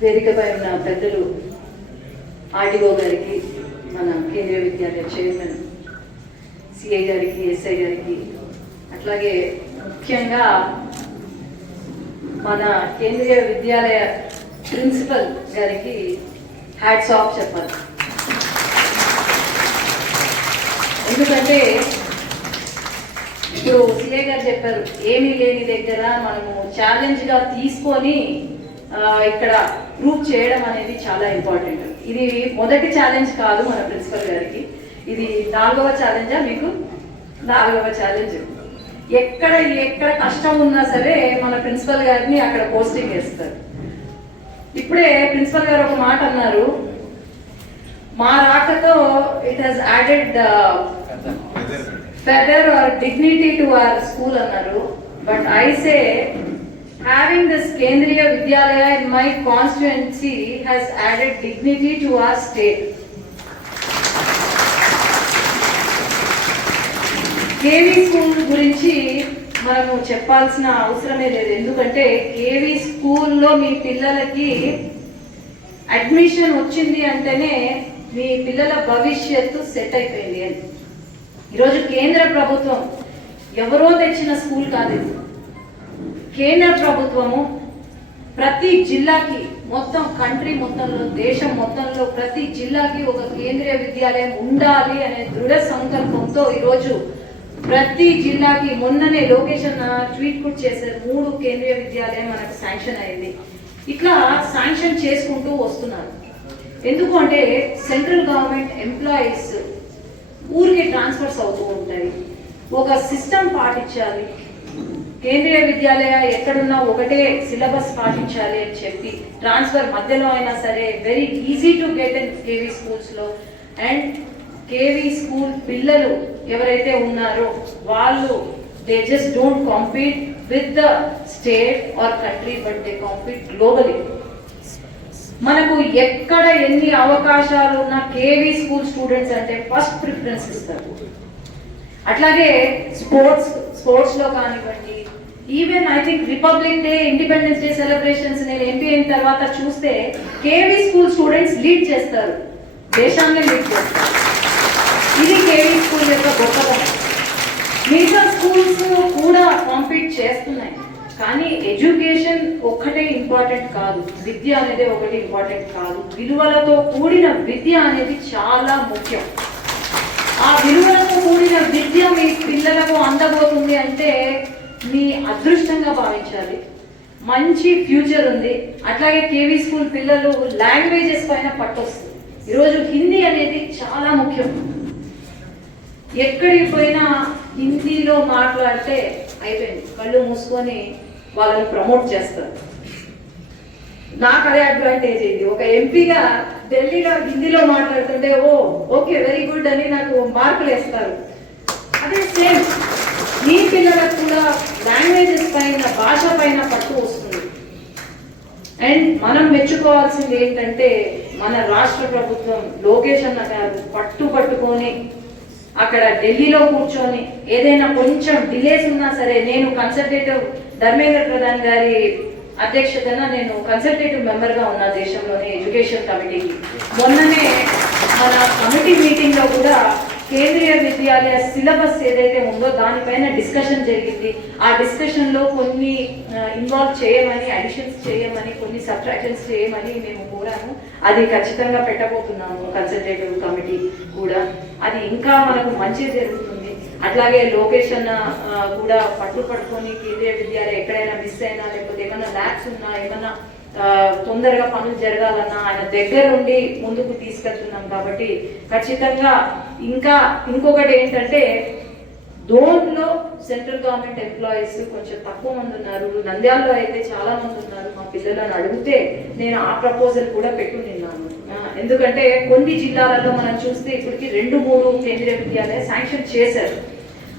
వేదికపై ఉన్న పెద్దలు ఆర్డీఓ గారికి మన కేంద్రీయ విద్యాలయ చైర్మన్ సిఐ గారికి ఎస్ఐ గారికి అట్లాగే ముఖ్యంగా మన కేంద్రీయ విద్యాలయ ప్రిన్సిపల్ గారికి హ్యాట్స్ ఆఫ్ చెప్పాలి. ఎందుకంటే ఇప్పుడు సిఐ గారు చెప్పారు ఏమీ లేని దగ్గర మనము ఛాలెంజ్గా తీసుకొని ఇక్కడ ప్రూవ్ చేయడం అనేది చాలా ఇంపార్టెంట్. ఇది మొదటి ఛాలెంజ్ కాదు మన ప్రిన్సిపల్ గారికి. ఇది నాలుగవ ఛాలెంజా మీకు? నాలుగవ ఛాలెంజ్ ఎక్కడ ఎక్కడ కష్టం ఉన్నా సరే మన ప్రిన్సిపల్ గారిని అక్కడ పోస్టింగ్ వేస్తారు. ఇప్పుడే ప్రిన్సిపల్ గారు ఒక మాట అన్నారు. మా రాకతో it has added feather or dignity to our school అన్నారు. But I say having this Kendriya Vidyalaya in my constituency has added dignity to our state KV school గురించి మనము చెప్పాల్సిన అవసరమే లేదు. ఎందుకంటే కేవీ స్కూల్లో మీ పిల్లలకి అడ్మిషన్ వచ్చింది అంటేనే మీ పిల్లల భవిష్యత్తు సెట్ అయిపోయింది అని. ఈరోజు కేంద్ర ప్రభుత్వం ఎవరో తెచ్చిన స్కూల్ కాదు కేంద్ర ప్రభుత్వము ప్రతి జిల్లాకి మొత్తం కంట్రీ మొత్తంలో దేశం మొత్తంలో ప్రతి జిల్లాకి ఒక కేంద్రీయ విద్యాలయం ఉండాలి అనే దృఢ సంకల్పంతో ఈరోజు ప్రతి జిల్లాకి మొన్ననే లొకేషన్ ట్వీట్ కూడా చేశారు. మూడు కేంద్రీయ విద్యాలయం మనకు శాంక్షన్ అయింది. ఇట్లా శాంక్షన్ చేసుకుంటూ వస్తున్నారు. ఎందుకు అంటే సెంట్రల్ గవర్నమెంట్ ఎంప్లాయీస్ ఊరికి ట్రాన్స్ఫర్స్ అవుతూ ఉంటాయి. ఒక సిస్టమ్ పాటించాలి. కేంద్రీయ విద్యాలయ ఎక్కడున్నా ఒకటే సిలబస్ పాటించాలి అని చెప్పి ట్రాన్స్ఫర్ మధ్యలో అయినా సరే very easy to get in KV స్కూల్స్లో అండ్ కేవీ స్కూల్ పిల్లలు ఎవరైతే ఉన్నారో వాళ్ళు they just don't compete with the state or country but they compete globally మనకు ఎక్కడ ఎన్ని అవకాశాలు ఉన్న కేవీ స్కూల్ స్టూడెంట్స్ అంటే ఫస్ట్ ప్రిఫరెన్స్ ఇస్తారు. అట్లాగే స్పోర్ట్స్ స్పోర్ట్స్లో కానివ్వండి even I think Republic Day Independence Day celebrations నేను ఎంపీ అయిన తర్వాత చూస్తే కేవీ స్కూల్ స్టూడెంట్స్ లీడ్ చేస్తారు. దేశాన్ని లీడ్ చేస్తారు. ఇది కేవీ స్కూల్ యొక్క గొప్పతనం. మిగతా స్కూల్స్ కూడా కాంపీట్ చేస్తున్నాయి. కానీ ఎడ్యుకేషన్ ఒక్కటే ఇంపార్టెంట్ కాదు. విద్య అనేది ఒకటి ఇంపార్టెంట్ కాదు. విలువలతో కూడిన విద్య అనేది చాలా ముఖ్యం. ఆ విలువలతో కూడిన విద్య మీ పిల్లలకు అందబోతుంది అంటే మీ అదృష్టంగా భావించాలి. మంచి ఫ్యూచర్ ఉంది. అట్లాగే కేవీ స్కూల్ పిల్లలు లాంగ్వేజెస్ పైన పట్టొస్తుంది. ఈరోజు హిందీ అనేది చాలా ముఖ్యం. ఎక్కడికి పోయినా హిందీలో మాట్లాడితే అయిపోయింది. కళ్ళు మూసుకొని వాళ్ళని ప్రమోట్ చేస్తారు. నాకు అదే అడ్వాంటేజ్ అయింది. ఒక ఎంపీగా ఢిల్లీలో హిందీలో మాట్లాడుతుంటే ఓ ఓకే వెరీ గుడ్ అని నాకు మార్కులు వేస్తారు. అదే సేమ్. మీ పిల్లలకు కూడా లాంగ్వేజెస్ పైన భాష పైన పట్టు వస్తుంది. అండ్ మనం మెచ్చుకోవాల్సింది ఏంటంటే మన రాష్ట్ర ప్రభుత్వం లోకేష్ అన్న గారు పట్టు పట్టుకొని అక్కడ ఢిల్లీలో కూర్చొని ఏదైనా కొంచెం డిలేస్ ఉన్నా సరే నేను కన్సల్టేటివ్ ధర్మేంద్ర ప్రధాన్ గారి అధ్యక్షతన నేను కన్సల్టేటివ్ మెంబర్గా ఉన్నా దేశంలోని ఎడ్యుకేషన్ కమిటీకి మొన్ననే మన కమిటీ మీటింగ్లో కూడా కేంద్రీయ విద్యాలయ సిలబస్ ఏదైతే ఉందో దానిపైన డిస్కషన్ జరిగింది. ఆ డిస్కషన్లో కొన్ని ఇన్వాల్వ్ చేయమని అడిషన్స్ చేయమని కొన్ని సబ్ట్రాక్షన్స్ చేయమని మేము కోరాము. అది ఖచ్చితంగా పెట్టబోతున్నాము కన్సల్టేటివ్ కమిటీ కూడా. అది ఇంకా మనకు మంచి జరుగుతుంది. అట్లాగే లొకేషన్ కూడా పట్టు పట్టుకొని కేంద్రీయ విద్యాలయం ఎక్కడైనా మిస్ అయినా లేకపోతే ఏమైనా ల్యాబ్స్ ఉన్నా ఏమైనా తొందరగా పనులు జరగాలన్నా ఆయన దగ్గర ఉండి ముందుకు తీసుకెళ్తున్నాం కాబట్టి ఖచ్చితంగా ఇంకా ఇంకొకటి ఏంటంటే డోన్లో సెంట్రల్ గవర్నమెంట్ ఎంప్లాయీస్ కొంచెం తక్కువ మంది ఉన్నారు. నంద్యాలలో అయితే చాలా మంది ఉన్నారు. మా పిల్లలను అడిగితే నేను ఆ ప్రపోజల్ కూడా పెట్టుకున్నాను ఎందుకంటే కొన్ని జిల్లాలలో మనం చూస్తే ఇప్పటికి రెండు మూడు కేంద్రీయ విద్యాలయ శాంక్షన్ చేశారు.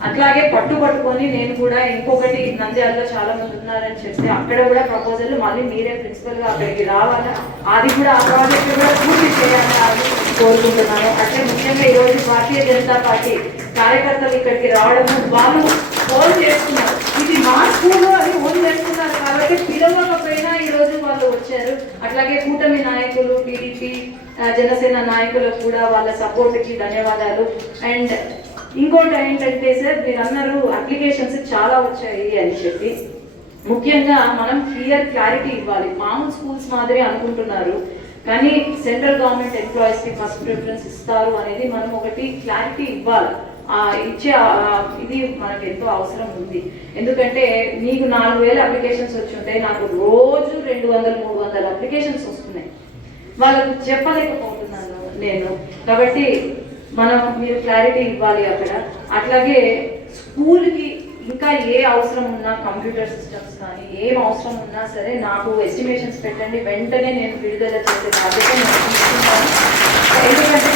అట్లాగే పట్టు పట్టుకొని నేను కూడా ఇంకొకటి నంద్యాలలో చాలా మంది ఉన్నారని చెప్తే అక్కడ కూడా ప్రపోజల్ మళ్ళీ మీరే ప్రిన్సిపల్గా అక్కడికి రావాలా? అది కూడా ఆ ప్రాజెక్ట్ కూడా పూర్తి చేయాలని కోరుకుంటున్నాను. అంటే ముఖ్యంగా ఈ రోజు భారతీయ జనతా పార్టీ కార్యకర్తలు ఇక్కడికి రావడం వాళ్ళు ఫోన్ చేస్తున్నారు. ఇది మా స్కూల్లో అని ఫోన్ చేస్తున్నారు కాబట్టి పిలవకపోయినా ఈ రోజు వాళ్ళు వచ్చారు. అట్లాగే కూటమి నాయకులు టీడీపీ జనసేన నాయకులకు కూడా వాళ్ళ సపోర్ట్కి ధన్యవాదాలు. అండ్ ఇంకోటి ఏంటంటే సార్ మీరు అన్నారు అప్లికేషన్స్ చాలా వచ్చాయి అని చెప్పి. ముఖ్యంగా మనం క్లియర్ క్లారిటీ ఇవ్వాలి. మామూలు స్కూల్స్ మాదిరి అనుకుంటున్నారు. కానీ సెంట్రల్ గవర్నమెంట్ ఎంప్లాయీస్కి ఫస్ట్ ప్రిఫరెన్స్ ఇస్తారు అనేది మనం ఒకటి క్లారిటీ ఇవ్వాలి. ఆ ఇచ్చే ఇది మనకు ఎంతో అవసరం ఉంది. ఎందుకంటే నీకు నాలుగు వేల అప్లికేషన్స్ వచ్చి ఉంటాయి. నాకు రోజు రెండు వందలు మూడు వందల అప్లికేషన్స్ వస్తున్నాయి. వాళ్ళకు చెప్పలేకపోతున్నాను నేను. కాబట్టి మనం మీరు క్లారిటీ ఇవ్వాలి అక్కడ. అట్లాగే స్కూల్కి ఇంకా ఏ అవసరం ఉన్నా కంప్యూటర్ సిస్టమ్స్ కానీ ఏం అవసరం ఉన్నా సరే నాకు ఎస్టిమేషన్స్ పెట్టండి. వెంటనే నేను విడుదల చేసే బాధ్యత నేను తీసుకుంటాను. ఎందుకంటే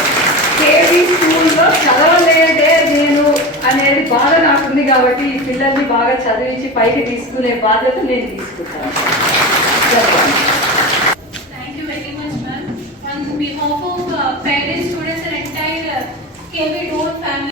కేవీ స్కూల్లో చదవలేదే నేను అనేది బాధ నాకుంది కాబట్టి ఈ పిల్లల్ని బాగా చదివించి పైకి తీసుకునే బాధ్యత నేను తీసుకుంటాను. heavy